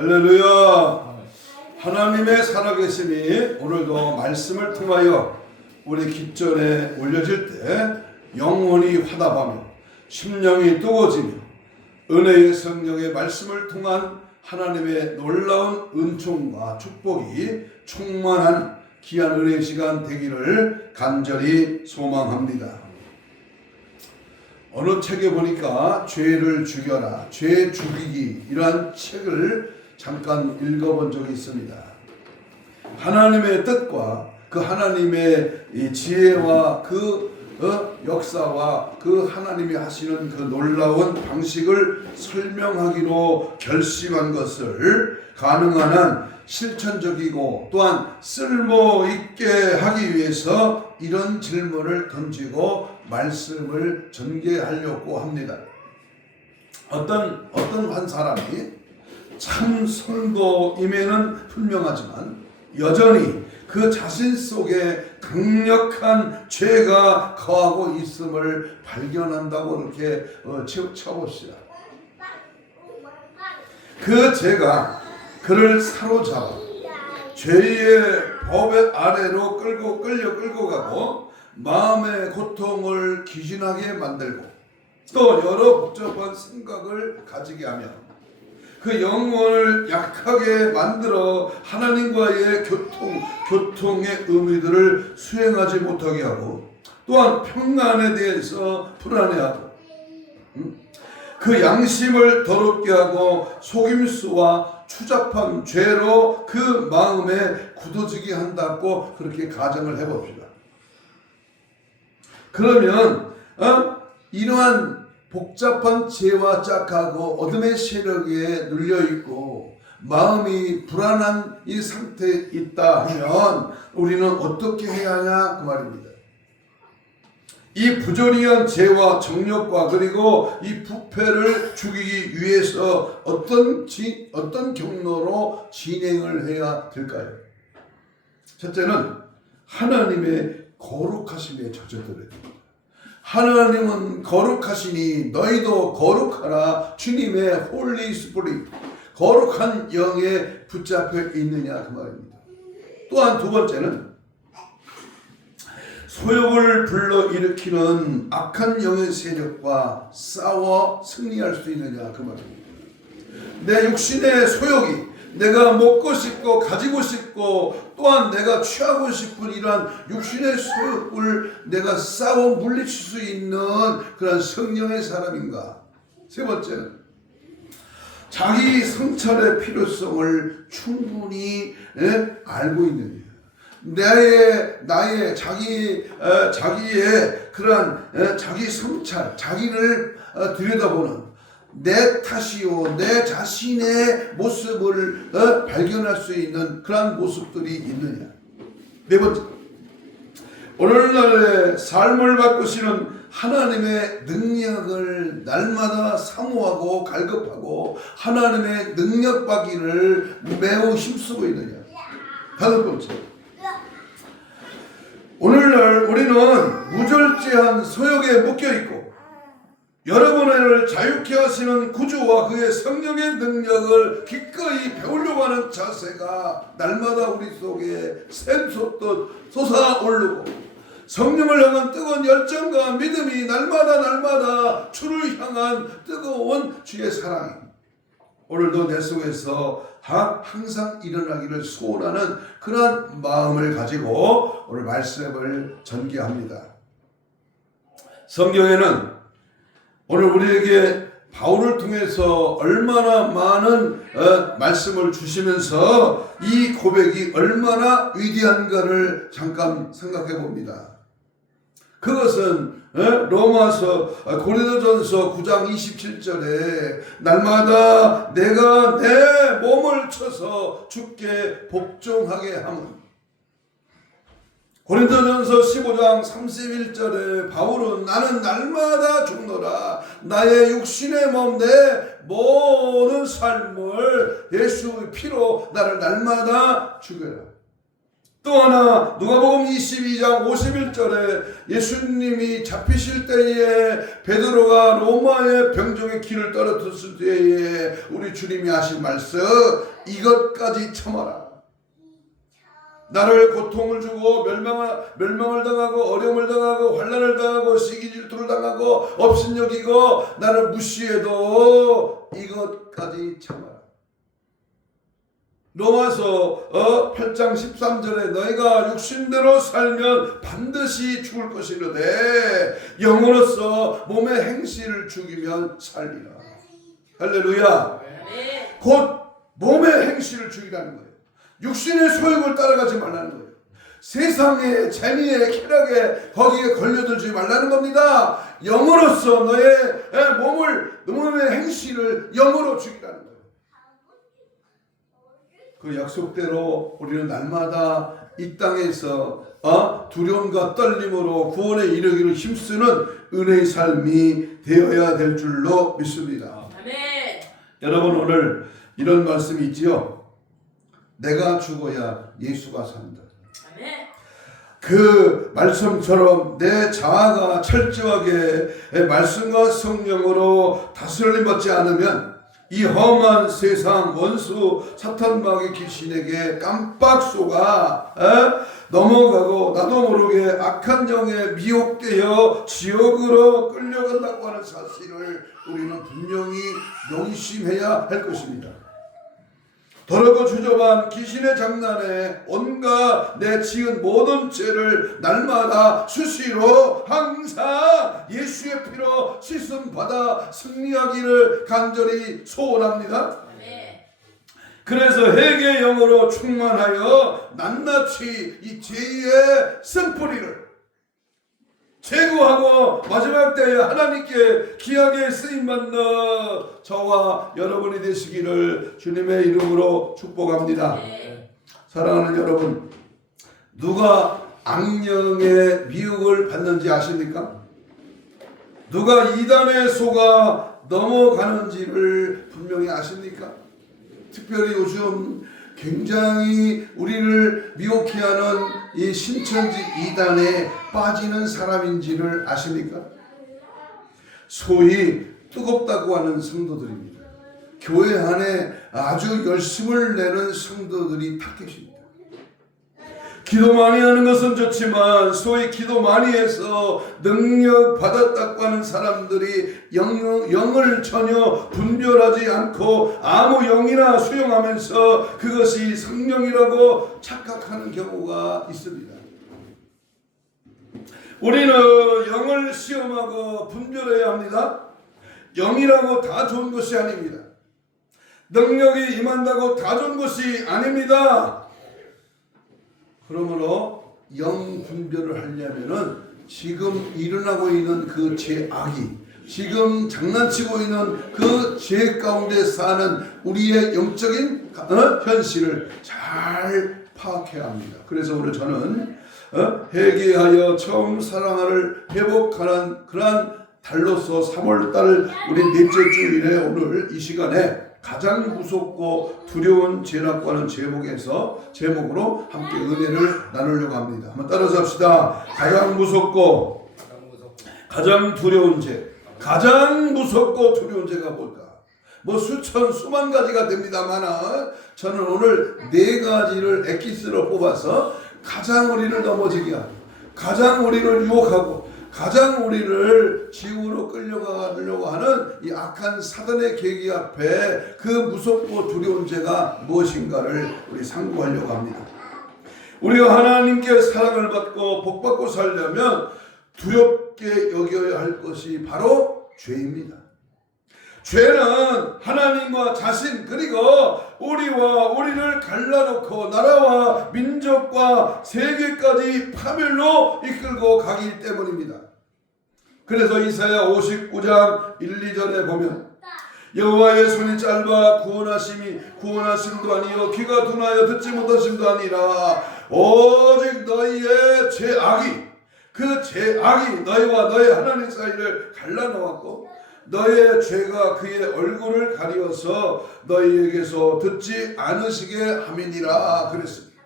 할렐루야. 하나님의 살아계심이 오늘도 말씀을 통하여 우리 깃전에 올려질 때 영혼이 화답하며 심령이 뜨거워지며 은혜의 성령의 말씀을 통한 하나님의 놀라운 은총과 축복이 충만한 귀한 은혜의 시간 되기를 간절히 소망합니다. 어느 책에 보니까 죄를 죽여라, 죄 죽이기 이러한 책을 잠깐 읽어본 적이 있습니다. 하나님의 뜻과 그 하나님의 이 지혜와 그 역사와 그 하나님이 하시는 그 놀라운 방식을 설명하기로 결심한 것을 가능한 한 실천적이고 또한 쓸모있게 하기 위해서 이런 질문을 던지고 말씀을 전개하려고 합니다. 어떤 한 사람이 참 성도임에는 분명하지만 여전히 그 자신 속에 강력한 죄가 거하고 있음을 발견한다고 이렇게 쳐봅시다. 그 죄가 그를 사로잡아 죄의 법의 아래로 끌고 가고 마음의 고통을 기진하게 만들고 또 여러 복잡한 생각을 가지게 하며 그 영혼을 약하게 만들어 하나님과의 교통의 의미들을 수행하지 못하게 하고 또한 평안에 대해서 불안해하고 그 양심을 더럽게 하고 속임수와 추잡한 죄로 그 마음에 굳어지게 한다고 그렇게 가정을 해봅시다. 그러면 이러한 복잡한 죄와 짝하고 어둠의 세력에 눌려있고 마음이 불안한 이 상태에 있다 하면 우리는 어떻게 해야 하냐 그 말입니다. 이 부조리한 죄와 정욕과 그리고 이 부패를 죽이기 위해서 어떤 경로로 진행을 해야 될까요? 첫째는 하나님의 거룩하심에 젖어들어야 됩니다. 하나님은 거룩하시니 너희도 거룩하라. 주님의 홀리 스피릿 거룩한 영에 붙잡혀 있느냐 그 말입니다. 또한 두 번째는 소욕을 불러일으키는 악한 영의 세력과 싸워 승리할 수 있느냐 그 말입니다. 내 육신의 소욕이 내가 먹고 싶고 가지고 싶고 또한 내가 취하고 싶은 이러한 육신의 소욕을 내가 싸워 물리칠 수 있는 그런 성령의 사람인가. 세 번째는 자기 성찰의 필요성을 충분히 알고 있느냐. 나의 자기의 그러한 자기 성찰, 자기를 들여다보는 내 탓이요 내 자신의 모습을 발견할 수 있는 그런 모습들이 있느냐. 네 번째, 오늘날의 삶을 바꾸시는 하나님의 능력을 날마다 사모하고 갈급하고 하나님의 능력 받기를 매우 힘쓰고 있느냐. 다섯 번째, 오늘날 우리는 무절제한 소욕에 묶여있고 여러분을 자유케 하시는 구주와 그의 성령의 능력을 기꺼이 배우려고 하는 자세가 날마다 우리 속에 샘솟듯 솟아오르고 성령을 향한 뜨거운 열정과 믿음이 날마다 주를 향한 뜨거운 주의 사랑이 오늘도 내 속에서 항상 일어나기를 소원하는 그러한 마음을 가지고 오늘 말씀을 전개합니다. 성경에는 오늘 우리에게 바울을 통해서 얼마나 많은 말씀을 주시면서 이 고백이 얼마나 위대한가를 잠깐 생각해 봅니다. 그것은 고린도전서 9장 27절에 날마다 내가 내 몸을 쳐서 주께 복종하게 함은 고린도전서 15장 31절에 바울은 나는 날마다 죽노라. 나의 육신의 몸 내 모든 삶을 예수의 피로 나를 날마다 죽여라. 또 하나 누가복음 22장 51절에 예수님이 잡히실 때에 베드로가 로마의 병정의 길을 떨어졌을 때에 우리 주님이 하신 말씀, 이것까지 참아라. 나를 고통을 주고 멸망을 당하고 어려움을 당하고 환난을 당하고 시기 질투를 당하고 업신여기고 나를 무시해도 이것까지 참아라. 로마서 8장 13절에 너희가 육신대로 살면 반드시 죽을 것이로되 영으로서 몸의 행실을 죽이면 살리라. 할렐루야. 곧 몸의 행실을 죽이라는 거예요. 육신의 소욕을 따라가지 말라는 거예요. 세상의 재미에 쾌락에 거기에 걸려들지 말라는 겁니다. 영으로서 너의 몸의 행실을 영으로 죽이라는 거예요. 그 약속대로 우리는 날마다 이 땅에서 두려움과 떨림으로 구원에 이르기를 힘쓰는 은혜의 삶이 되어야 될 줄로 믿습니다. 아멘. 여러분, 오늘 이런 말씀이 있지요. 내가 죽어야 예수가 산다. 아멘. 그 말씀처럼 내 자아가 철저하게 말씀과 성령으로 다스림 받지 않으면 이 험한 세상 원수 사탄 마귀 귀신에게 깜빡 속아 넘어가고 나도 모르게 악한 영에 미혹되어 지옥으로 끌려간다고 하는 사실을 우리는 분명히 명심해야 할 것입니다. 더럽고 주저한 귀신의 장난에 온갖 내 지은 모든 죄를 날마다 수시로 항상 예수의 피로 씻음 받아 승리하기를 간절히 소원합니다. 그래서 회개의 영으로 충만하여 낱낱이 이 죄의 쓴뿌리를 제거하고 마지막 때에 하나님께 귀하게 쓰임받는 저와 여러분이 되시기를 주님의 이름으로 축복합니다. 사랑하는 여러분, 누가 악령의 미혹을 받는지 아십니까? 누가 이단에 속아 넘어가는지를 분명히 아십니까? 특별히 요즘 굉장히 우리를 미혹해 하는 이 신천지 이단에 빠지는 사람인지를 아십니까? 소위 뜨겁다고 하는 성도들입니다. 교회 안에 아주 열심을 내는 성도들이 다 계십니다. 기도 많이 하는 것은 좋지만 소위 기도 많이 해서 능력 받았다고 하는 사람들이 영을 전혀 분별하지 않고 아무 영이나 수용하면서 그것이 성령이라고 착각하는 경우가 있습니다. 우리는 영을 시험하고 분별해야 합니다. 영이라고 다 좋은 것이 아닙니다. 능력이 임한다고 다 좋은 것이 아닙니다. 그러므로 영 분별을 하려면은 지금 일어나고 있는 그 죄악이, 지금 장난치고 있는 그 죄 가운데 사는 우리의 영적인 현실을 잘 파악해야 합니다. 그래서 오늘 저는 회개하여 처음 사랑을 회복하는 그러한 달로서 3월달 우리 넷째 주일에 오늘 이 시간에 가장 무섭고 두려운 죄라고 하는 제목으로 함께 은혜를 나누려고 합니다. 한번 따라서 합시다. 가장 무섭고 가장 두려운 죄. 가장 무섭고 두려운 죄가 뭘까? 뭐 수만 가지가 됩니다만 저는 오늘 4가지를 엑기스로 뽑아서 가장 우리를 넘어지게 하고 가장 우리를 유혹하고 가장 우리를 지옥으로 끌려가려고 하는 이 악한 사단의 계기 앞에 그 무섭고 두려운 죄가 무엇인가를 우리 상고하려고 합니다. 우리가 하나님께 사랑을 받고 복받고 살려면 두렵게 여겨야 할 것이 바로 죄입니다. 죄는 하나님과 자신 그리고 우리를 갈라놓고 나라와 민족과 세계까지 파멸로 이끌고 가기 때문입니다. 그래서 이사야 59장 1, 2절에 보면 여호와의 손이 짧아 구원하심도 아니요 귀가 둔하여 듣지 못하심도 아니라 오직 너희의 죄악이 그 죄악이 너희와 너희 하나님 사이를 갈라놓았고 너의 죄가 그의 얼굴을 가리어서 너희에게서 듣지 않으시게 함이니라 그랬습니다.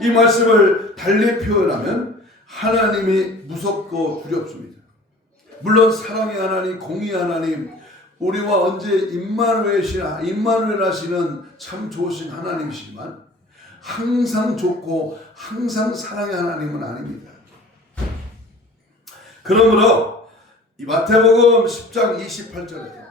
이 말씀을 달리 표현하면 하나님이 무섭고 두렵습니다. 물론 사랑의 하나님, 공의 하나님, 우리와 언제 임마누엘 하시는 참 좋으신 하나님이시지만 항상 좋고 항상 사랑의 하나님은 아닙니다. 그러므로 이 마태복음 10장 28절에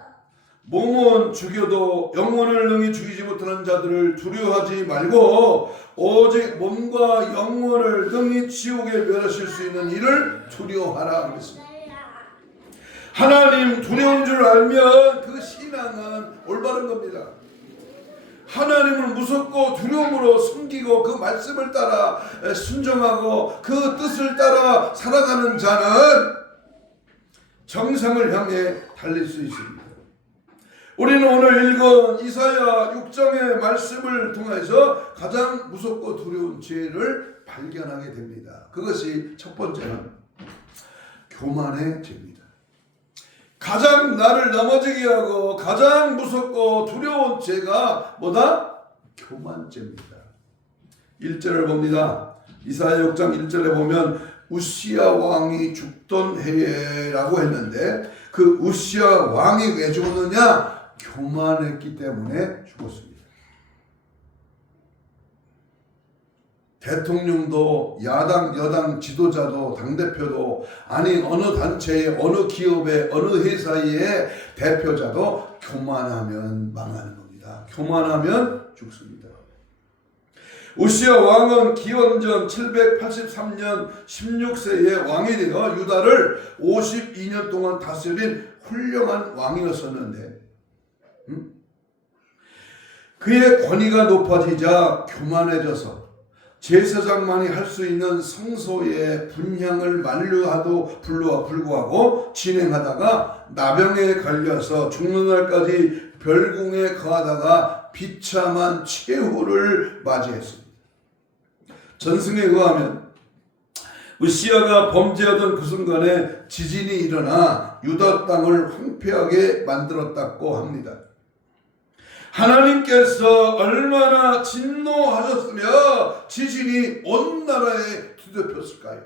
몸은 죽여도 영혼을 능히 죽이지 못하는 자들을 두려워하지 말고 오직 몸과 영혼을 능히 지옥에 멸하실 수 있는 이를 두려워하라 하겠습니다. 하나님 두려운 줄 알면 그 신앙은 올바른 겁니다. 하나님을 무섭고 두려움으로 숨기고 그 말씀을 따라 순종하고 그 뜻을 따라 살아가는 자는 정상을 향해 달릴 수 있습니다. 우리는 오늘 읽은 이사야 6장의 말씀을 통해서 가장 무섭고 두려운 죄를 발견하게 됩니다. 그것이 첫 번째는 교만의 죄입니다. 가장 나를 넘어지게 하고 가장 무섭고 두려운 죄가 뭐다? 교만죄입니다. 1절을 봅니다. 이사야 6장 1절에 보면 우시야 왕이 죽던 해라고 했는데 그 우시야 왕이 왜 죽었느냐? 교만했기 때문에 죽었습니다. 대통령도 야당 여당 지도자도 당대표도 아니 어느 단체의 어느 기업의 어느 회사의 대표자도 교만하면 망하는 겁니다. 교만하면 죽습니다. 우시야 왕은 기원전 783년 16세에 왕이 되어 유다를 52년 동안 다스린 훌륭한 왕이었었는데 그의 권위가 높아지자 교만해져서 제사장만이 할 수 있는 성소의 분향을 만류하도 불구하고 진행하다가 나병에 걸려서 죽는 날까지 별궁에 거하다가 비참한 최후를 맞이했습니다. 전승에 의하면 우시야가 범죄하던 그 순간에 지진이 일어나 유다 땅을 황폐하게 만들었다고 합니다. 하나님께서 얼마나 진노하셨으며 지진이 온 나라에 뒤덮였을까요?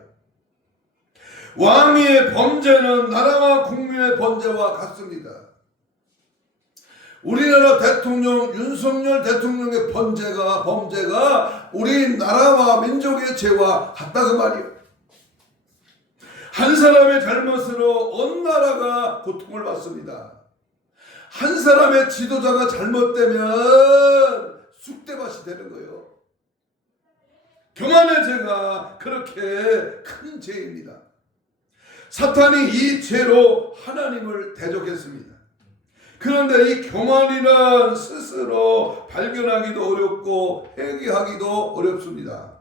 왕의 범죄는 나라와 국민의 범죄와 같습니다. 우리나라 대통령 윤석열 대통령의 범죄가 우리 나라와 민족의 죄와 같다고 말이에요. 한 사람의 잘못으로 온 나라가 고통을 받습니다. 한 사람의 지도자가 잘못되면 쑥대밭이 되는 거예요. 교만의 죄가 그렇게 큰 죄입니다. 사탄이 이 죄로 하나님을 대적했습니다. 그런데 이 교만이란 스스로 발견하기도 어렵고 회개하기도 어렵습니다.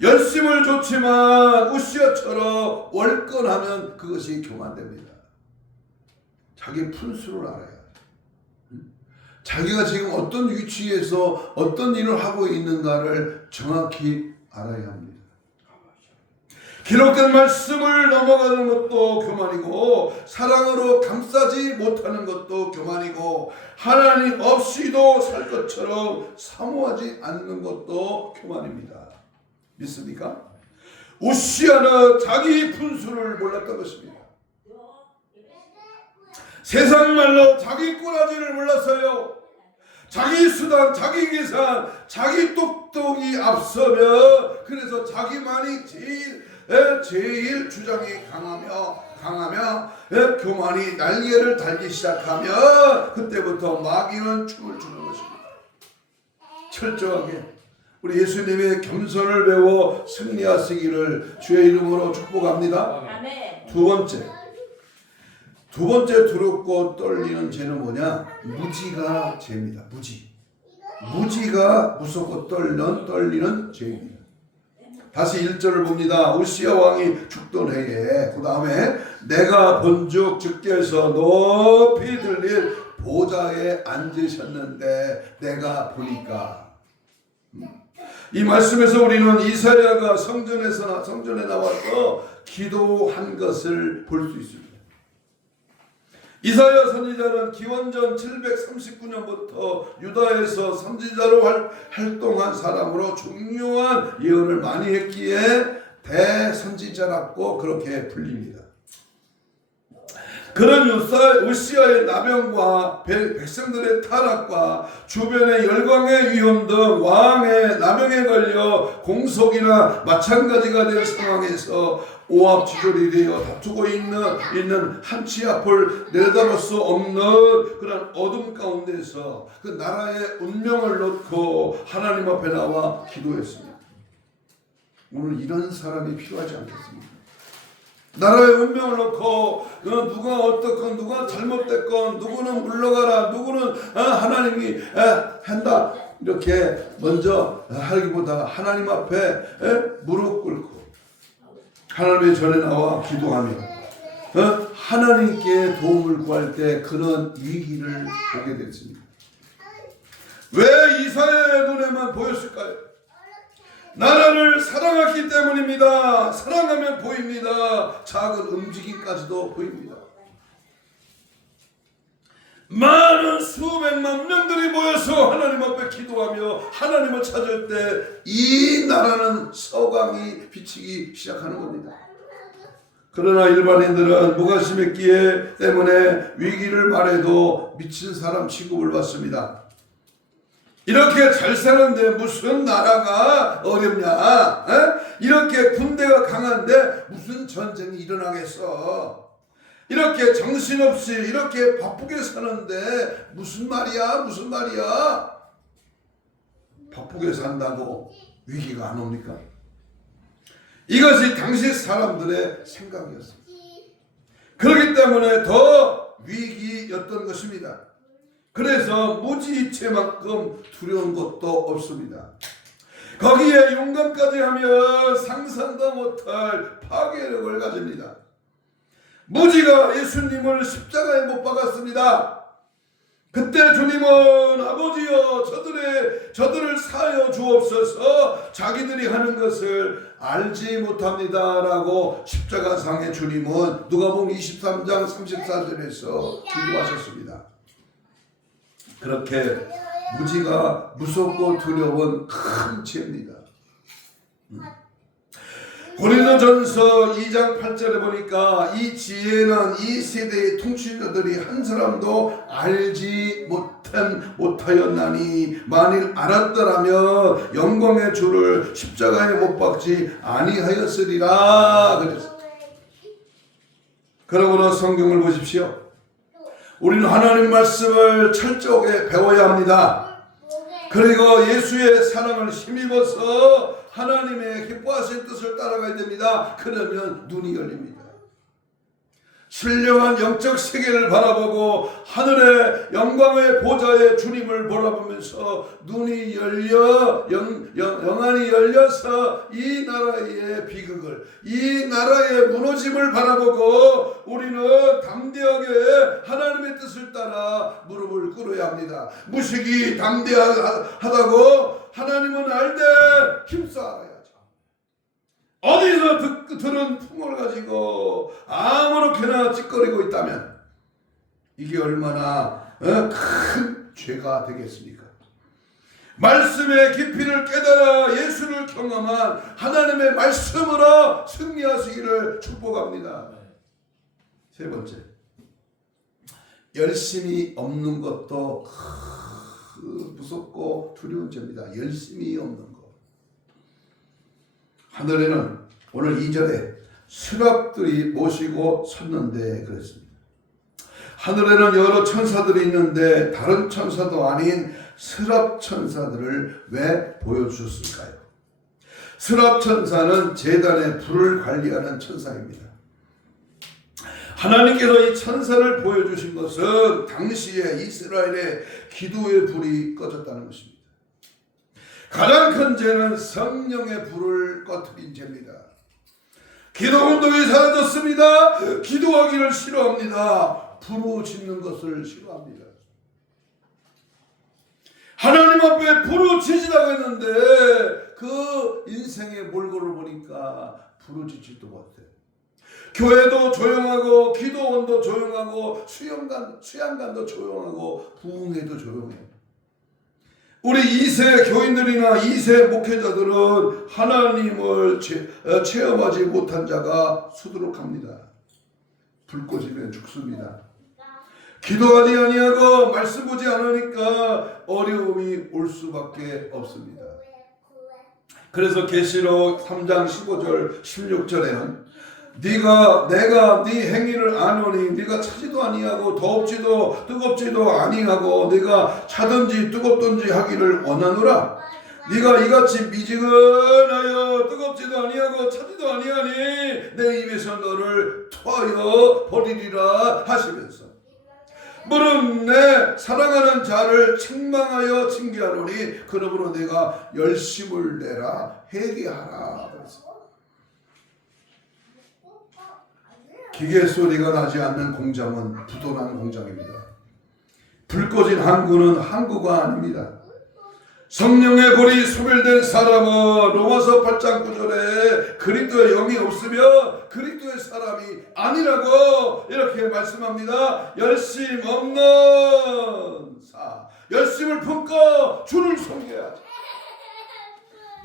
열심을 줬지만 우시야처럼 월권하면 그것이 교만됩니다. 자기 푼수를 알아야 돼. 자기가 지금 어떤 위치에서 어떤 일을 하고 있는가를 정확히 알아야 합니다. 기록된 말씀을 넘어가는 것도 교만이고 사랑으로 감싸지 못하는 것도 교만이고 하나님 없이도 살 것처럼 사모하지 않는 것도 교만입니다. 믿습니까? 우시야는 자기 분수를 몰랐던 것입니다. 세상 말로 자기 꼬라지를 몰랐어요. 자기 수단, 자기 계산, 자기 똑똑이 앞서며 그래서 자기만이 제일 주장이 강하며 교만이 날개를 달기 시작하며 그때부터 마귀는 춤을 추는 것입니다. 철저하게 우리 예수님의 겸손을 배워 승리하시기를 주의 이름으로 축복합니다. 두 번째 두렵고 떨리는 죄는 뭐냐? 무지가 죄입니다. 무지가 무섭고 떨리는 죄입니다. 다시 1절을 봅니다. 우시야 왕이 죽던 해에 그 다음에 내가 본즉 주께서 높이 들릴 보좌에 앉으셨는데 내가 보니까 이 말씀에서 우리는 이사야가 성전에 나와서 기도한 것을 볼 수 있습니다. 이사야 선지자는 기원전 739년부터 유다에서 선지자로 활동한 사람으로 중요한 예언을 많이 했기에 대선지자라고 그렇게 불립니다. 그런 우시아의 나병과 백성들의 타락과 주변의 열광의 위험 등 왕의 나병에 걸려 공속이나 마찬가지가 된 상황에서 오합지졸이 되어 다투고 있는 한 치 앞을 내다볼 수 없는 그런 어둠 가운데서 그 나라의 운명을 놓고 하나님 앞에 나와 기도했습니다. 오늘 이런 사람이 필요하지 않겠습니까? 나라의 운명을 놓고 누가 어떻건 누가 잘못됐건 누구는 물러가라 누구는 하나님이 한다 이렇게 먼저 하기보다 하나님 앞에 무릎 꿇고 하나님의 전에 나와 기도하며 하나님께 도움을 구할 때 그런 위기를 보게 됐습니다. 왜 이사야의 눈에만 보였을까요? 나라를 사랑했기 때문입니다. 사랑하면 보입니다. 작은 움직임까지도 보입니다. 많은 수백만 명들이 모여서 하나님 앞에 기도하며 하나님을 찾을 때 이 나라는 서광이 비치기 시작하는 겁니다. 그러나 일반인들은 무관심했기에 때문에 위기를 말해도 미친 사람 취급을 받습니다. 이렇게 잘 사는데 무슨 나라가 어렵냐? 이렇게 군대가 강한데 무슨 전쟁이 일어나겠어? 이렇게 정신없이 이렇게 바쁘게 사는데 무슨 말이야? 바쁘게 산다고 위기가 안 옵니까? 이것이 당시 사람들의 생각이었습니다. 그렇기 때문에 더 위기였던 것입니다. 그래서 무지개만큼 두려운 것도 없습니다. 거기에 용감까지 하면 상상도 못할 파괴력을 가집니다. 무지가 예수님을 십자가에 못 박았습니다. 그때 주님은 아버지여 저들을 사하여 주옵소서 자기들이 하는 것을 알지 못합니다라고 십자가상의 주님은 누가복음 23장 34절에서 기도하셨습니다. 그렇게 무지가 무섭고 두려운 큰 죄입니다. 고린도전서 2장 8절에 보니까 이 지혜는 이 세대의 통치자들이 한 사람도 알지 못하였나니 만일 알았더라면 영광의 주를 십자가에 못 박지 아니하였으리라 그랬어요. 그러므로 성경을 보십시오. 우리는 하나님 말씀을 철저하게 배워야 합니다. 그리고 예수의 사랑을 힘입어서 하나님의 기뻐하신 뜻을 따라가야 됩니다. 그러면 눈이 열립니다. 신령한 영적 세계를 바라보고 하늘의 영광의 보좌의 주님을 바라보면서 눈이 열려 영안이 열려서 이 나라의 비극을 이 나라의 무너짐을 바라보고 우리는 담대하게 하나님의 뜻을 따라 무릎을 꿇어야 합니다. 무식이 담대하다고 하나님은 알되 힘써 알아야죠. 어디서 들은 풍을 가지고 아무렇게나 찌꺼리고 있다면 이게 얼마나 큰 죄가 되겠습니까? 말씀의 깊이를 깨달아 예수를 경험한 하나님의 말씀으로 승리하시기를 축복합니다. 세 번째, 열심이 없는 것도 무섭고 두려운 죄입니다. 열심이 없는 것. 하늘에는 오늘 2절에 스랍들이 모시고 섰는데 그랬습니다. 하늘에는 여러 천사들이 있는데 다른 천사도 아닌 스랍 천사들을 왜 보여주셨을까요? 스랍 천사는 제단의 불을 관리하는 천사입니다. 하나님께서 이 천사를 보여주신 것은 당시에 이스라엘의 기도의 불이 꺼졌다는 것입니다. 가장 큰 죄는 성령의 불을 꺼뜨린 죄입니다. 기도운동이 사라졌습니다. 기도하기를 싫어합니다. 부르짖는 것을 싫어합니다. 하나님 앞에 부르짖으라고 했는데 그 인생의 몰골을 보니까 부르짖지도 못해. 교회도 조용하고 기도원도 조용하고 수양관도 조용하고 부흥회도 조용해. 우리 2세 교인들이나 2세 목회자들은 하나님을 체험하지 못한 자가 수두룩합니다. 불 꺼지면 죽습니다. 기도하지 아니하고 말씀 보지 않으니까 어려움이 올 수밖에 없습니다. 그래서 계시록 3장 15절 16절에는 내가 네 행위를 아노니 네가 차지도 아니하고 덥지도 뜨겁지도 아니하고 네가 차든지 뜨겁든지 하기를 원하노라. 네가 이같이 미지근하여 뜨겁지도 아니하고 차지도 아니하니 내 입에서 너를 토하여 버리리라 하시면서 물은 내 사랑하는 자를 책망하여 징계하노니 그러므로 내가 열심을 내라 회개하라. 기계 소리가 나지 않는 공장은 부도난 공장입니다. 불 꺼진 항구는 항구가 아닙니다. 성령의 불이 소멸된 사람은 로마서 8장 9절에 그리스도의 영이 없으면 그리스도의 사람이 아니라고 이렇게 말씀합니다. 열심 없는 사, 열심을 품고 주를 섬겨야지.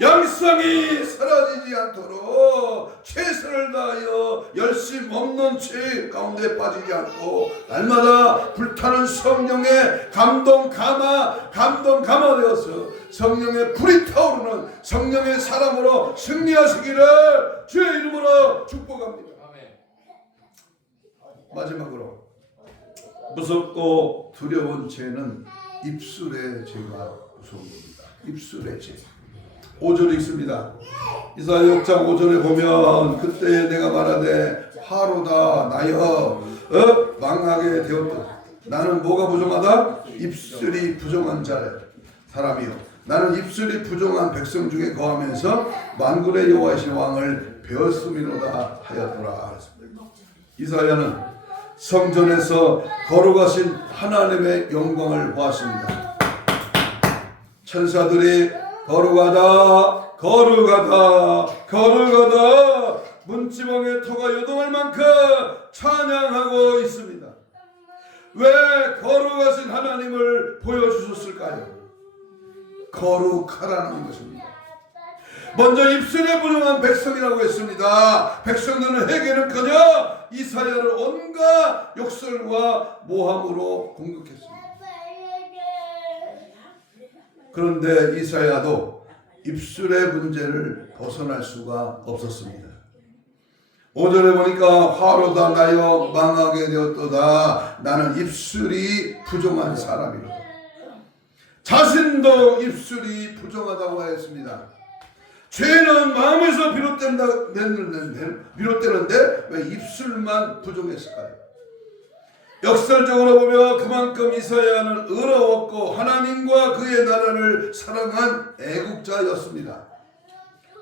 양성이 사라지지 않도록 최선을 다하여 열심 없는 죄 가운데 빠지지 않고 날마다 불타는 성령의 감동 감화되어서 성령의 불이 타오르는 성령의 사람으로 승리하시기를 주의 이름으로 축복합니다. 마지막으로 무섭고 두려운 죄는 입술의 죄가 무서운 겁니다. 입술의 죄. 5절에 있습니다. 이사야 6장 5절에 보면 그때 내가 말하되 화로다 나여 망하게 되었다. 나는 뭐가 부정하다? 입술이 부정한 사람이요 나는 입술이 부정한 백성 중에 거하면서 만군의 여호와이신 왕을 배웠음이로다 하였더라. 이사야는 성전에서 거룩하신 하나님의 영광을 보았습니다. 천사들이 거룩하다 문지방의 터가 요동할 만큼 찬양하고 있습니다. 왜 거룩하신 하나님을 보여주셨을까요? 거룩하라는 것입니다. 먼저 입술에 부정한 백성이라고 했습니다. 백성들은 회개는커녕 이사야를 온갖 욕설과 모함으로 공격했습니다. 그런데 이사야도 입술의 문제를 벗어날 수가 없었습니다. 5절에 보니까 화로다 나여 망하게 되었도다. 나는 입술이 부정한 사람이로다. 자신도 입술이 부정하다고 했습니다. 죄는 마음에서 비롯되는데 왜 입술만 부정했을까요? 역설적으로 보면 그만큼 이사야는 의로웠고 하나님과 그의 나라를 사랑한 애국자였습니다.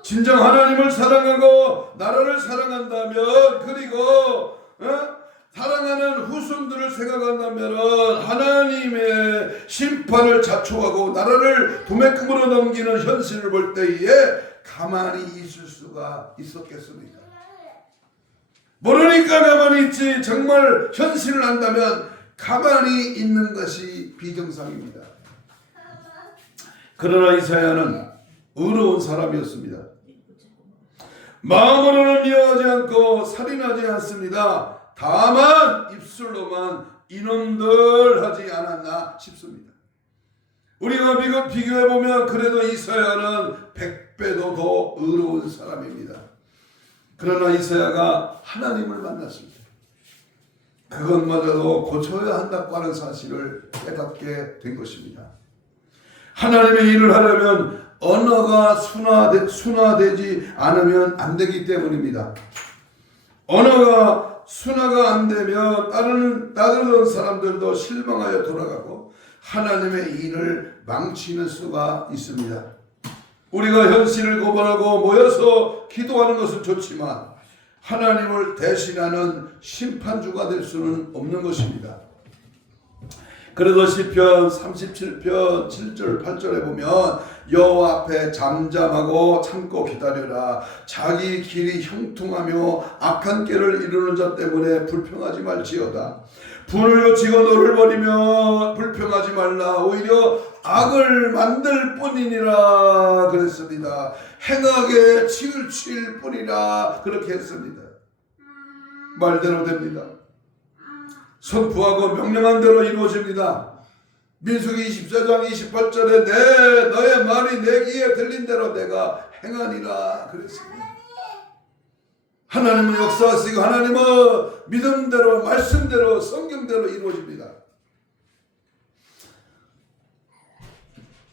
진정 하나님을 사랑하고 나라를 사랑한다면 그리고 사랑하는 후손들을 생각한다면 하나님의 심판을 자초하고 나라를 도매금으로 넘기는 현실을 볼 때에 가만히 있을 수가 있었겠습니까? 모르니까 가만히 있지 정말 현실을 안다면 가만히 있는 것이 비정상입니다. 그러나 이사야는 의로운 사람이었습니다. 마음으로는 미워하지 않고 살인하지 않습니다. 다만 입술로만 이놈들 하지 않았나 싶습니다. 우리가 비교해보면 그래도 이사야는 100배도 더 의로운 사람입니다. 그러나 이사야가 하나님을 만났습니다. 그것마저도 고쳐야 한다고 하는 사실을 깨닫게 된 것입니다. 하나님의 일을 하려면 언어가 순화되지 않으면 안 되기 때문입니다. 언어가 순화가 안 되면 따르는 사람들도 실망하여 돌아가고 하나님의 일을 망치는 수가 있습니다. 우리가 현실을 고발하고 모여서 기도하는 것은 좋지만 하나님을 대신하는 심판주가 될 수는 없는 것입니다. 그래서 시편 37편 7절 8절에 보면 여호와 앞에 잠잠하고 참고 기다려라. 자기 길이 형통하며 악한 길을 이루는 자 때문에 불평하지 말지어다. 분을 요치고 너를 버리며 불평하지 말라. 오히려 악을 만들 뿐이니라 그랬습니다. 행하게 치우칠 뿐이라 그렇게 했습니다. 말대로 됩니다. 선포하고 명령한 대로 이루어집니다. 민수기 24장 28절에 너의 말이 내 귀에 들린 대로 내가 행하니라 그랬습니다. 하나님은 역사하시고 하나님은 믿음대로 말씀대로 성경대로 이루어집니다.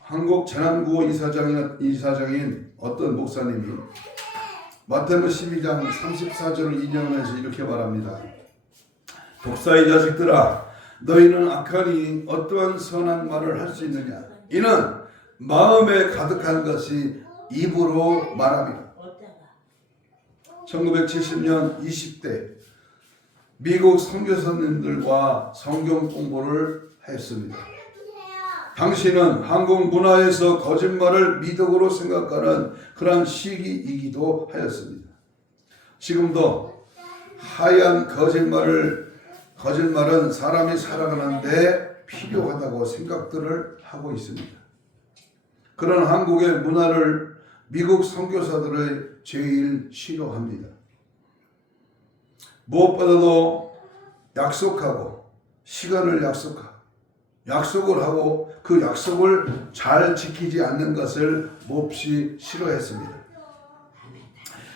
한국 재난구호 이사장인 어떤 목사님이 마태복음 12장 34절을 인용하면서 이렇게 말합니다. 독사의 자식들아, 너희는 악하니 어떠한 선한 말을 할 수 있느냐? 이는 마음에 가득한 것이 입으로 말함이라. 1970년 20대 미국 선교사님들과 성경 공부를 했습니다. 당시는 한국 문화에서 거짓말을 미덕으로 생각하는 그런 시기이기도 하였습니다. 지금도 하얀 거짓말은 사람이 살아가는데 필요하다고 생각들을 하고 있습니다. 그런 한국의 문화를 미국 선교사들의 제일 싫어합니다. 무엇보다도 약속하고 시간을 약속을 하고 그 약속을 잘 지키지 않는 것을 몹시 싫어했습니다.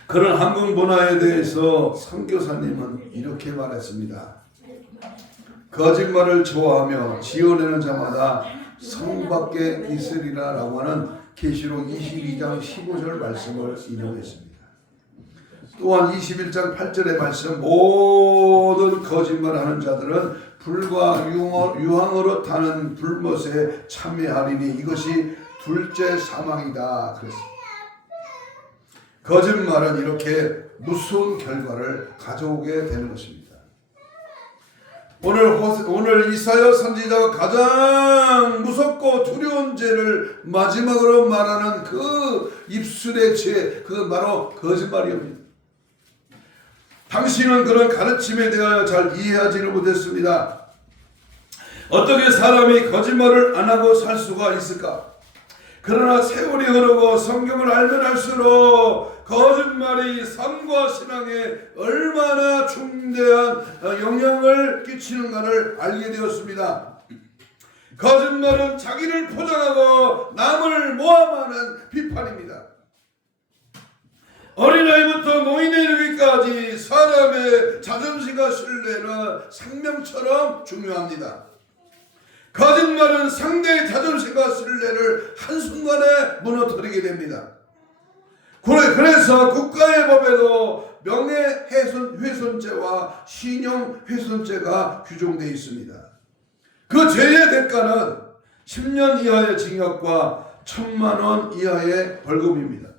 그런 한국 문화에 대해서 선교사님은 이렇게 말했습니다. 거짓말을 좋아하며 지어내는 자마다 성 밖에 있으리라 라고 하는 계시록 22장 15절 말씀을 인용했습니다. 또한 21장 8절의 말씀, 모든 거짓말하는 자들은 불과 유황으로 타는 불못에 참여하리니 이것이 둘째 사망이다 그랬습니다. 거짓말은 이렇게 무서운 결과를 가져오게 되는 것입니다. 오늘 이사야 선지자가 가장 무섭고 두려운 죄를 마지막으로 말하는 그 입술의 죄, 그건 바로 거짓말이옵니다. 당신은 그런 가르침에 대하여 잘 이해하지를 못했습니다. 어떻게 사람이 거짓말을 안 하고 살 수가 있을까? 그러나 세월이 흐르고 성경을 알면 알수록 거짓말이 삶과 신앙에 얼마나 중대한 영향을 끼치는가를 알게 되었습니다. 거짓말은 자기를 포장하고 남을 모함하는 비판입니다. 어린아이부터 노인에 이르기까지 사람의 자존심과 신뢰는 생명처럼 중요합니다. 거짓말은 상대의 자존심과 신뢰를 한순간에 무너뜨리게 됩니다. 그래서 국가의 법에도 명예훼손죄와 신용훼손죄가 규정되어 있습니다. 그 죄의 대가는 10년 이하의 징역과 1,000만 원 이하의 벌금입니다.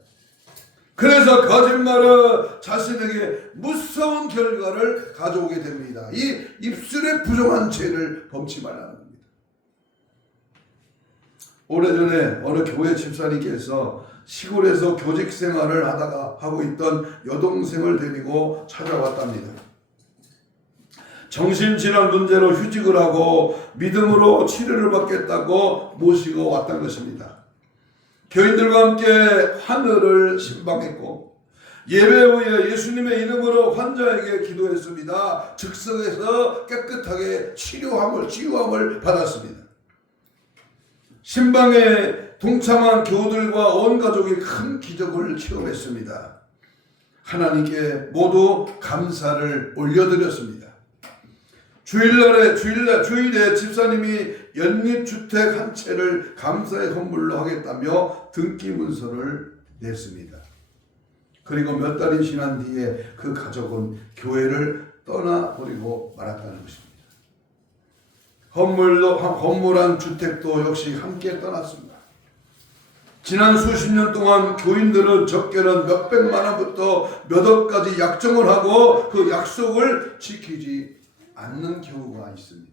그래서 거짓말은 자신에게 무서운 결과를 가져오게 됩니다. 이 입술에 부정한 죄를 범치 말라는 겁니다. 오래전에 어느 교회 집사님께서 시골에서 교직 생활을 하고 있던 여동생을 데리고 찾아왔답니다. 정신질환 문제로 휴직을 하고 믿음으로 치료를 받겠다고 모시고 왔던 것입니다. 교인들과 함께 하늘을 신방했고 예배 후에 예수님의 이름으로 환자에게 기도했습니다. 즉석에서 깨끗하게 치유함을 받았습니다. 신방에 동참한 교우들과 온 가족이 큰 기적을 체험했습니다. 하나님께 모두 감사를 올려드렸습니다. 주일에 집사님이 연립주택 한 채를 감사의 선물로 하겠다며 등기 문서를 냈습니다. 그리고 몇 달이 지난 뒤에 그 가족은 교회를 떠나버리고 말았다는 것입니다. 건물한 주택도 역시 함께 떠났습니다. 지난 수십 년 동안 교인들은 적게는 몇백만 원부터 몇 억까지 약정을 하고 그 약속을 지키지 않는 경우가 있습니다.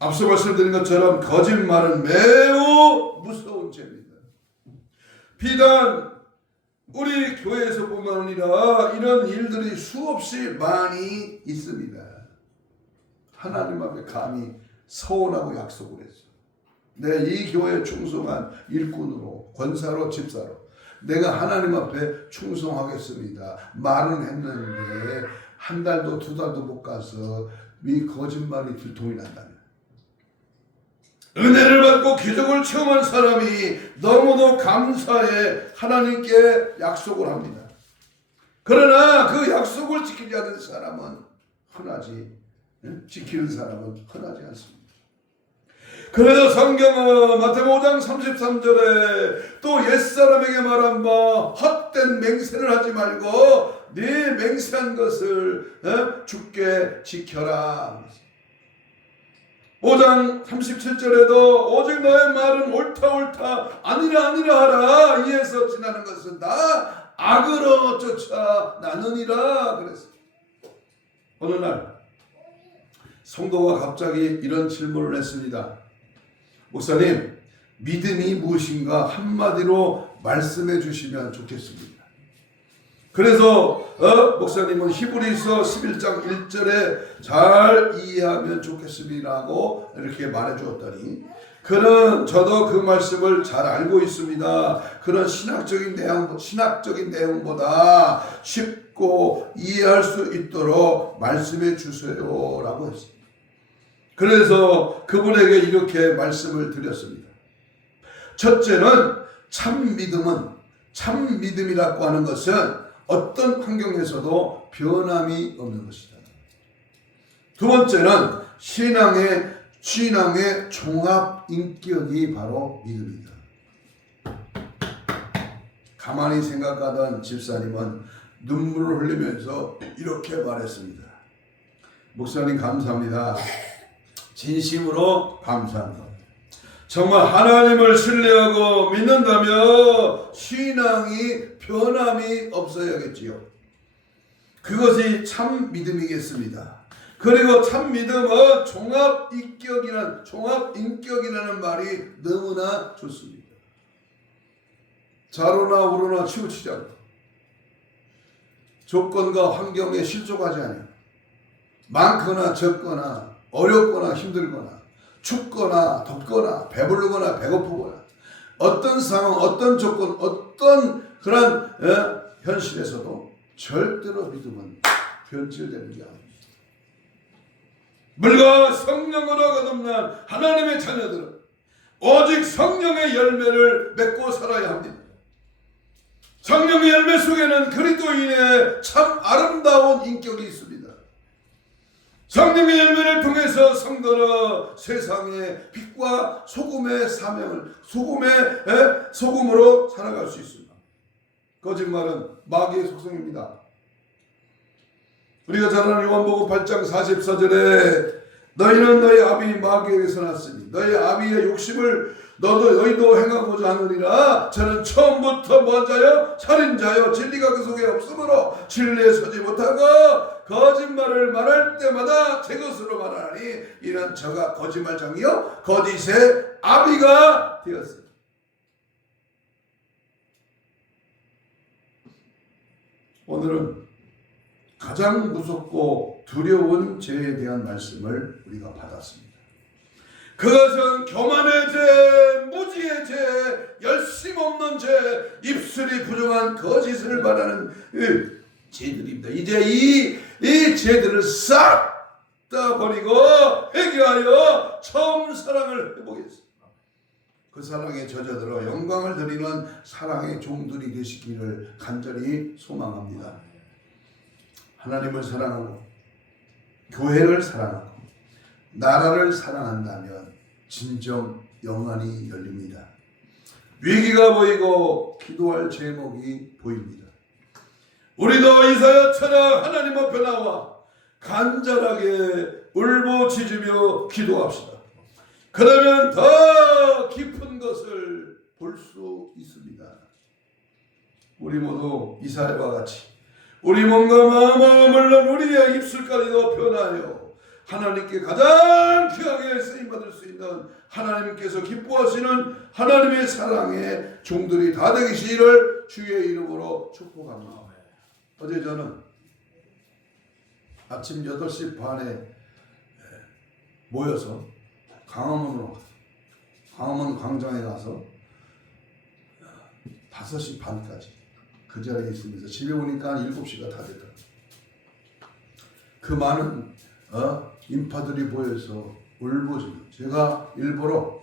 앞서 말씀드린 것처럼 거짓말은 매우 무서운 죄입니다. 비단 우리 교회에서뿐만 아니라 이런 일들이 수없이 많이 있습니다. 하나님 앞에 감히 서원하고 약속을 했어. 내 이 교회에 충성한 일꾼으로, 권사로, 집사로 내가 하나님 앞에 충성하겠습니다. 말은 했는데 한 달도 두 달도 못 가서 이 거짓말이 들통이 난다면, 은혜를 받고 기적을 체험한 사람이 너무도 감사해 하나님께 약속을 합니다. 그러나 그 약속을 지키지 않는 사람은 흔하지, 지키는 사람은 흔하지 않습니다. 그래서 성경은 마태복음 5장 33절에 또 옛사람에게 말한 바 헛된 맹세를 하지 말고 네 맹세한 것을 주께 지켜라. 5장 37절에도 오직 너의 말은 옳다 아니라 하라. 이에서 지나는 것은 다 악으로 쫓아 나느니라 그랬어. 어느 날 성도가 갑자기 이런 질문을 했습니다. 목사님, 믿음이 무엇인가 한마디로 말씀해 주시면 좋겠습니다. 그래서 목사님은 히브리서 11장 1절에 잘 이해하면 좋겠습니다라고 이렇게 말해 주었더니, 저도 그 말씀을 잘 알고 있습니다. 그런 신학적인 내용보다 쉽고 이해할 수 있도록 말씀해 주세요라고 했습니다. 그래서 그분에게 이렇게 말씀을 드렸습니다. 첫째는 참 믿음이라고 하는 것은 어떤 환경에서도 변함이 없는 것이다. 두 번째는 신앙의 종합 인격이 바로 믿음이다. 가만히 생각하던 집사님은 눈물을 흘리면서 이렇게 말했습니다. 목사님 감사합니다. 진심으로 감사합니다. 정말 하나님을 신뢰하고 믿는다면 신앙이 변함이 없어야겠지요. 그것이 참 믿음이겠습니다. 그리고 참 믿음은 종합 인격이라는 말이 너무나 좋습니다. 자로나 우로나 치우치지 않고 조건과 환경에 실족하지 않아요. 많거나 적거나 어렵거나 힘들거나 춥거나 덥거나 배부르거나 배고프거나 어떤 상황, 어떤 조건, 어떤 그런 현실에서도 절대로 믿음은 변질되는 게 아닙니다. 물과 성령으로 거듭난 하나님의 자녀들은 오직 성령의 열매를 맺고 살아야 합니다. 성령의 열매 속에는 그리스도인의 참 아름다운 인격이 있습니다. 성령의 열매를 통해서 성도는 세상의 빛과 소금의 사명을 소금으로 살아갈 수 있습니다. 거짓말은 마귀의 속성입니다. 우리가 잘 아는 요한복음 8장 44절에 너희는 너희 아비 마귀에게서 났으니 너희 아비의 욕심을 너희도 행하고자 하느니라. 저는 처음부터 무한자요 살인자요 진리가 그 속에 없으므로 진리에 서지 못하고 거짓말을 말할 때마다 제 것으로 말하니 이는 저가 거짓말장이요 거짓의 아비가 되었습니다. 오늘은 가장 무섭고 두려운 죄에 대한 말씀을 우리가 받았습니다. 그것은 교만의 죄, 무지의 죄, 열심 없는 죄, 입술이 부정한 거짓을 말하는 죄들입니다. 이제 이 죄들을 싹 다 버리고 회개하여 처음 사랑을 회복했습니다. 그 사랑에 젖어들어 영광을 드리는 사랑의 종들이 되시기를 간절히 소망합니다. 하나님을 사랑하고 교회를 사랑하고 나라를 사랑한다면 진정 영안이 열립니다. 위기가 보이고 기도할 제목이 보입니다. 우리도 이사야처럼 하나님 앞에 나와 간절하게 울부짖으며 기도합시다. 그러면 더 깊은 것을 볼 수 있습니다. 우리 모두 이사야와 같이 우리 몸과 마음은 물론 우리의 입술까지도 변하여 하나님께 가장 귀하게 쓰임받을 수 있는 하나님께서 기뻐하시는 하나님의 사랑의 종들이 다 되시기를 주의 이름으로 축복합니다. 어제 저는 아침 8시 반에 모여서 강화문 광장에 가서 5시 반까지 그 자리에 있으면서 집에 오니까 7시가 다 되더라고요. 그 많은 인파들이 모여서 울부짖는, 제가 일부러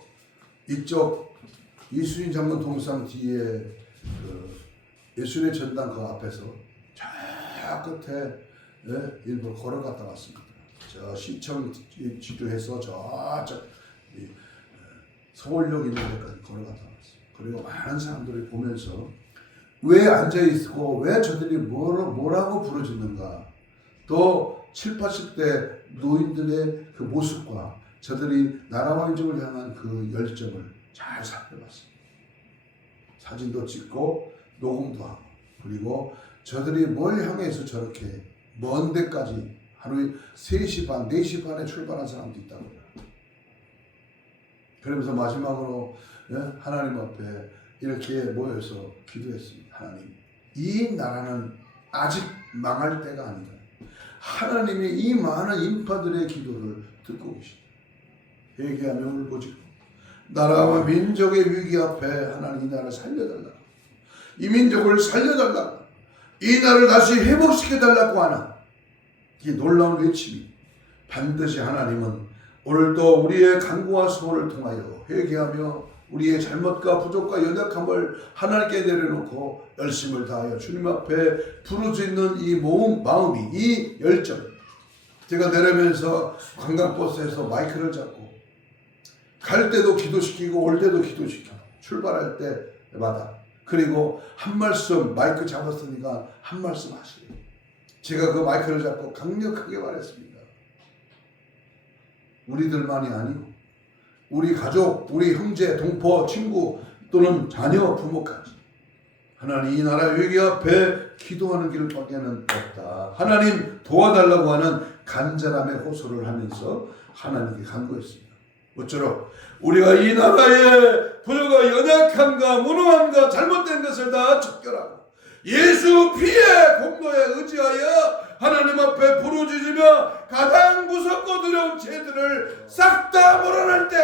이쪽 이순신 장군 동상 뒤에 그 예수의 전당 그 앞에서 저 끝에 일부러 걸어갔다 왔습니다. 저 시청 지도해서 저 서울역 있는 데까지 걸어갔다 왔어요. 그리고 많은 사람들이 보면서 왜 앉아있고 왜 저들이 뭐라고 부르짖는가, 또 7, 80대 노인들의 그 모습과 저들이 나라와 민족을 향한 그 열정을 잘 살펴봤습니다. 사진도 찍고 녹음도 하고, 그리고 저들이 뭘 향해서 저렇게 먼 데까지 하루에 3시 반, 4시 반에 출발한 사람도 있다고요. 그러면서 마지막으로 하나님 앞에 이렇게 모여서 기도했습니다. 하나님, 이 나라는 아직 망할 때가 아니다. 하나님이 이 많은 인파들의 기도를 듣고 계십니다. 회개하며 울부짖고 나라와 민족의 위기 앞에 하나님 이 나라를 살려달라, 이 민족을 살려달라, 이 나라를 다시 회복시켜달라고 하는 이 놀라운 외침이 반드시 하나님은 오늘도 우리의 간구와 소원을 통하여 회개하며 우리의 잘못과 부족과 연약함을 하나님께 내려놓고 열심을 다하여 주님 앞에 부르짖는 이 마음이, 이 열정. 제가 내려면서 관광버스에서 마이크를 잡고 갈 때도 기도시키고 올 때도 기도시키고 출발할 때마다, 그리고 한 말씀, 마이크 잡았으니까 한 말씀 하시래요. 제가 그 마이크를 잡고 강력하게 말했습니다. 우리들만이 아니고 우리 가족, 우리 형제, 동포, 친구 또는 자녀, 부모까지 하나님 이 나라 위기 앞에 기도하는 길밖에는 없다. 하나님 도와달라고 하는 간절함의 호소를 하면서 하나님께 간구했습니다. 모쪼록 우리가 이 나라의 부여가 연약함과 무능함과 잘못된 것을 다 척결하고 예수 피의 공로에 의지하여 하나님 앞에 부르짖으며 가장 무섭고 두려운 죄들을 싹 다 몰아낼 때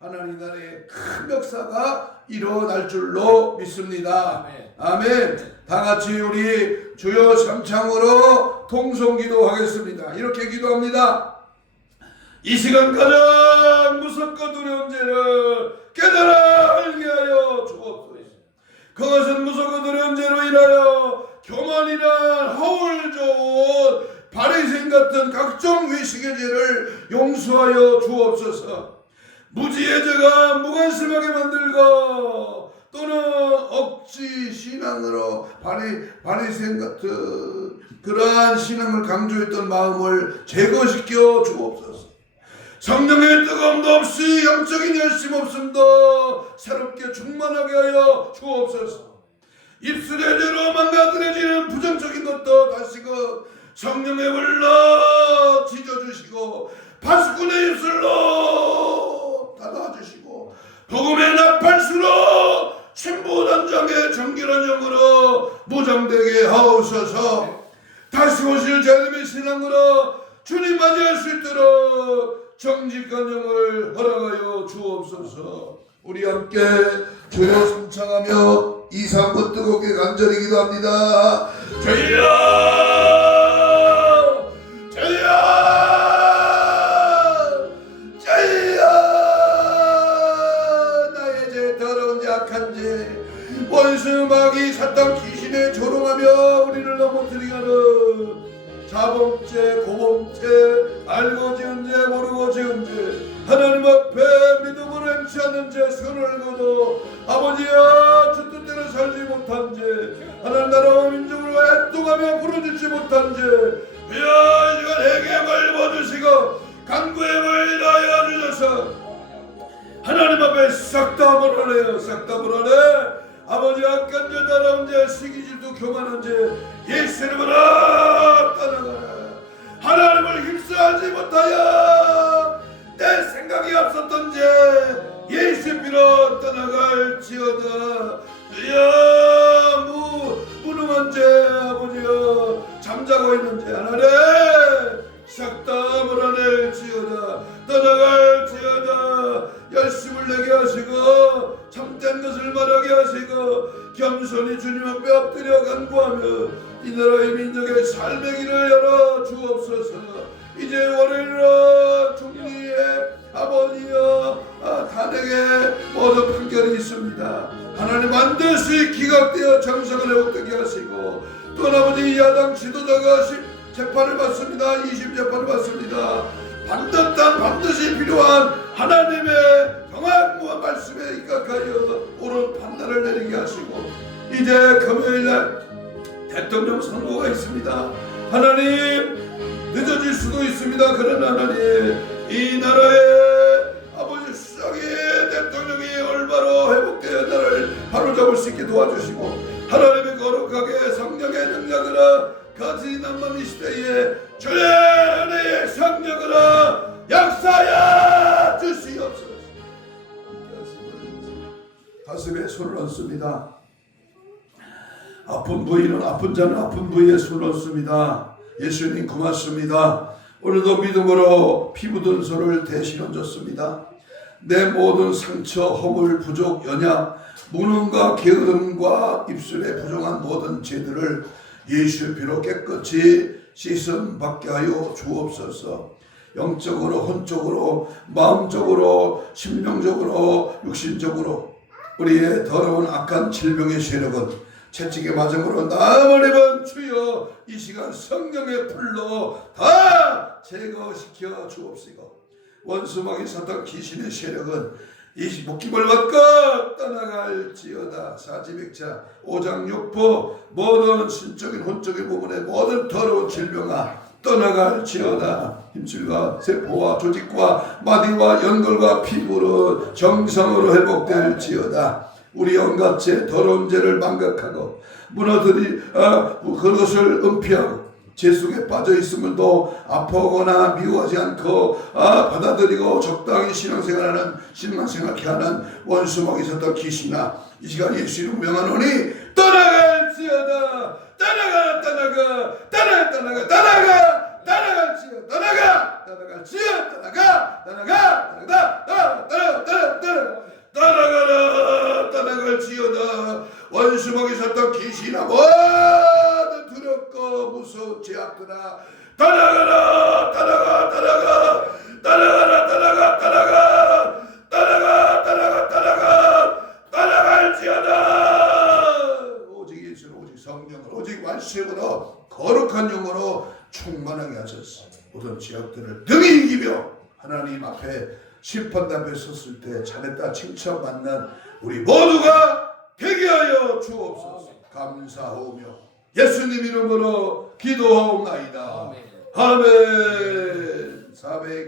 하나님 나라의 큰 역사가 일어날 줄로 믿습니다. 아멘. 다 같이 우리 주여 삼창으로 통성기도 하겠습니다. 이렇게 기도합니다. 이 시간 가장 무섭고 두려운 죄를 깨달아 알게 하여 주옵소서. 그것은 무섭고 두려운 죄로 인하여 교만이나 허울 좋은 바리새인 같은 각종 외식의 죄를 용서하여 주옵소서. 무지의 죄가 무관심하게 만들고 또는 억지 신앙으로 바리새인 같은 그러한 신앙을 강조했던 마음을 제거시켜 주옵소서. 성령의 뜨거움도 없이 영적인 열심 없음도 새롭게 충만하게 하여 주옵소서. 입술의 죄로 망가뜨려지는 부정적인 것도 다시금 성령의 불로 찢어주시고 파수꾼의 입술로 닫아주시고 복음의 나팔수로 신부단장의 정결한 영으로 무장되게 하옵소서. 다시 오실 주님의 신앙으로 주님 맞이할 수 있도록 정직한 영을 허락하여 주옵소서. 우리 함께 주여 삼창하며 2, 3분 뜨겁게 간절히 기도합니다. 주여 주여 주여, 나의 죄, 더러운 약한 죄, 원수 마귀 사탄 귀신에 조롱하며 우리를 넘어뜨리게 하는 자범죄, 고범죄, 알고 지은 죄, 모르고 지은 죄, 하나님 앞에 믿음으로 행치 않는 죄, 선을 거둬 아버지여 주 뜻대로 살지 못한 죄, 하나님 나라와 민족으로 애통하며 부르짖지 못한 죄, 주여 이걸 회개함을 입어주시고 간구의 물 다하여 주셔서 하나님 앞에 싹 다 몰아내요. 싹 다 몰아내. 아버지 악한 죄, 더러운 죄, 시기질투, 교만한 죄 예수 이름으로 떠나가라. 하나님을 힘쓰하지 못하여 내 생각이 앞섰던지 예수의 피로 떠나갈지어다. 주여 무능한 죄 아버지여 잠자고 있는 죄 하나님 싹 다 몰아낼지어다. 떠나갈지어다. 열심을 내게 하시고 참된 것을 말하게 하시고 겸손히 주님 앞에 엎드려 간구하며 이 나라의 민족의 삶의 길을 열어 주옵소서. 이제 월요일로 총리의 아버지여 탄핵에 모든 판결이 있습니다. 하나님 반드시 기각되어 정상을 회복되게 하시고 또 아버지 야당 지도자가 재판을 받습니다. 20재판을 받습니다. 반드시 필요한 하나님의 정확무한 말씀에 입각하여 옳은 판단을 내리게 하시고 이제 금요일날 대통령 선거가 있습니다. 하나님 늦어질 수도 있습니다. 그러나 하나님 이 나라의 아버지 수장이 대통령이 올바로 회복되어 나라를 바로잡을 수 있게 도와주시고 하나님의 거룩하게 성령의 능력으로 거짓 남만 이 시대에 주의 은혜의 성령으로 역사하여 주시옵소서. 가슴에 손을 얹습니다. 아픈 부위는 아픈 자는 아픈 부위에 손을 얹습니다. 예수님 고맙습니다. 오늘도 믿음으로 피 묻은 손을 대신 얹었습니다. 내 모든 상처, 허물, 부족, 연약, 무능과 게으름과 입술에 부정한 모든 죄들을 예수의 피로 깨끗이 씻음 받게 하여 주옵소서. 영적으로, 혼적으로, 마음적으로, 심령적으로, 육신적으로 우리의 더러운 악한 질병의 세력은 채찍의 마정으로 나음을 입은 주여 이 시간 성령의 불로 다 제거시켜 주옵시고 원수마귀 사탄 귀신의 세력은 이 목숨을 받고 떠나갈지어다. 사지백자 5장 6부 모든 신적인 혼적인 부분의 모든 더러운 질병아 떠나갈지어다. 힘줄과 세포와 조직과 마디와 연골과 피부로 정상으로 회복될지어다. 우리 온갖 죄 더러운 죄를 망각하고 무너뜨리 그것을 은폐하고 죄 속에 빠져 있음을도 아프거나 미워하지 않고 받아들이고 적당히 신앙생활하는 신앙생활케 하는 원수막이 있었던 귀신아 이 시간 예수님 명하노니 떠나갈지어다. 떠나갈지어다. 원수막이 있었던 귀신아 모든 두렵고 무서운 죄악들아 떠나갈지어다. 오직 예수는 오직 성령을 오직 말씀으로 거룩한 영으로 충만하게 하셨어. 모든 죄악들을 등이 이기며 하나님 앞에 심판 앞에 섰을 때 잘했다 칭찬받는 우리 모두가 되게 하여 주옵소서. 감사하오며 예수님 이름으로 기도하옵나이다. 아멘. 400